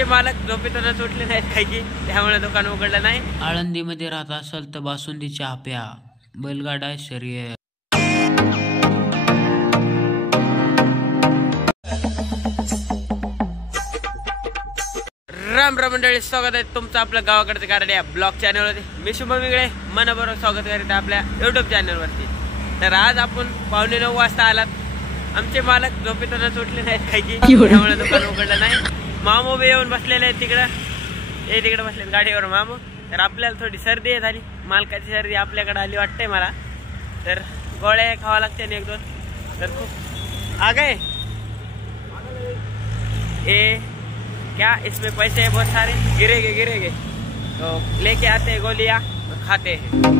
आमचे मालक झोपेतून सुटले नाहीत काही की, त्यामुळे दुकान उघडलं नाही. आळंदीमध्ये राहत असेल तर बासुंदी चहा प्या. बैलगाडा शर्यत. राम राम मंडळी, स्वागत आहे तुमचं आपलं गावाकडचं कारण या ब्लॉग चॅनलवरती. मी शुभम वेगळे मनबरोबर स्वागत करीत आपल्या युट्यूब चॅनलवरती. तर आज आपण 9:15 वाजता आलात. आमचे मालक झोपेतून सुटले नाहीत काही की, त्यामुळे दुकान उघडलं नाही. मामू बी येऊन बसलेले आहेत तिकडं, हे तिकडे बसले गाडीवर मामू. तर आपल्याला थोडी सर्दी झाली, मालकाची सर्दी आपल्याकडे आली वाटते मला. तर गोळ्या खावा लागते एक दोन. तर खूप आ गए ये क्या, इसमें पैसे बहुत सारे गिरेगे तो लेके आते हैं गोलियां और खाते हैं.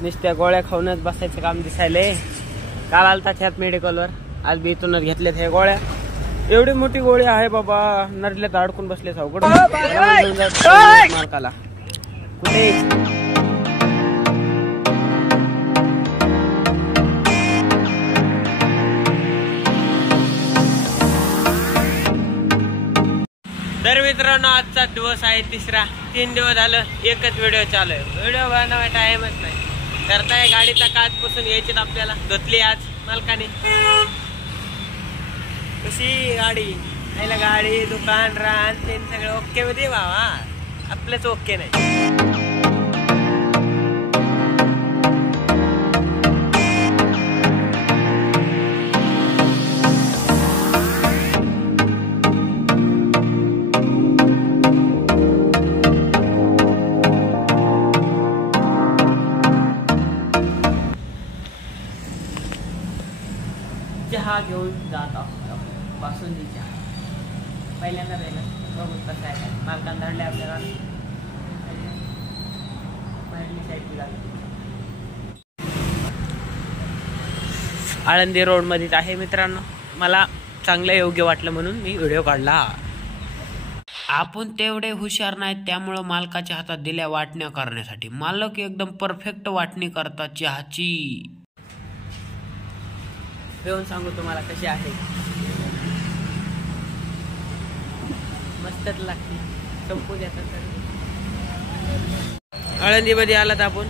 नुसत्या गोळ्या खाऊनच बसायचं काम दिसायले. काल आलता ह्यात मेडिकलवर, आज बी इथूनच घेतल्यात हे गोळ्या. एवढी मोठी गोळी आहे बाबा, नरल्यात अडकून बसले सावकड मालकाला कुठे. तर मित्रांनो, आजचा दिवस आहे तिसरा. 3 दिवस झालं एकच व्हिडिओ चालू आहे. व्हिडिओ बनवायला टाइमच नाही. करताय गाडीचा काच पुसून घ्यायची आपल्याला, धुतली आज मालकाने. कशी गाडी पहिला, गाडी दुकान रान ते सगळं ओके मध्ये बाबा, आपलंच ओके नाही. चहा घेऊन जात आहोत बासुंदी चहा. पहिल्यांदा राहिलं बघू कसं आहे. मालकान धरले आपल्याला आळंदी रोड मध्येच आहे मित्रांनो. मला चांगलं योग्य वाटलं म्हणून मी व्हिडिओ काढला. आपण तेवढे हुशार नाहीत, त्यामुळं मालकाच्या हातात दिल्या वाटण्या करण्यासाठी. मालक एकदम परफेक्ट वाटणी करतात चहाची. घेऊन सांगू तुम्हाला कशी आहे. मस्तच लागते. संपू द्या. आळंदीमध्ये आलात आपण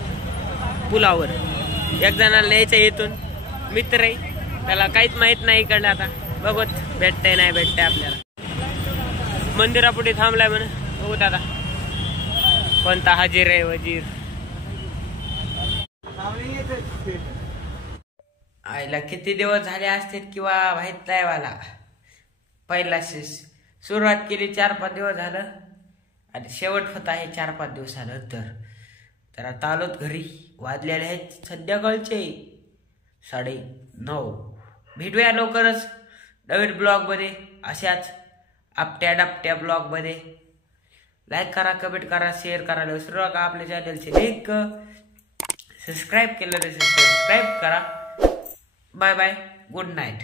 पुलावर. एक जणाला न्यायचं इथून, मित्र आहे, त्याला काहीच माहित नाही इकडलं. आता बघत भेटतंय नाही भेटतंय आपल्याला. मंदिरापुढे थांबलाय म्हणे, बघूत आता कोणता हजीर आहे वजीर. आईला किती दिवस झाले असतील किंवा माहित नाही मला. पहिला सुरुवात केली 4-5 दिवस झालं आणि शेवट होत आहे 4-5 दिवसानंतर. तर आता आलोत घरी. वाजलेले आहेत संध्याकाळचे 9:30. भेटूया लवकरच नवीन ब्लॉगमध्ये, अशाच आपट्या ब्लॉगमध्ये. लाईक करा, कमेंट करा, शेअर करायला विसरू नका. आपल्या चॅनलचे लिंक सबस्क्राईब केलं तर सबस्क्राईब करा. Bye bye, good night.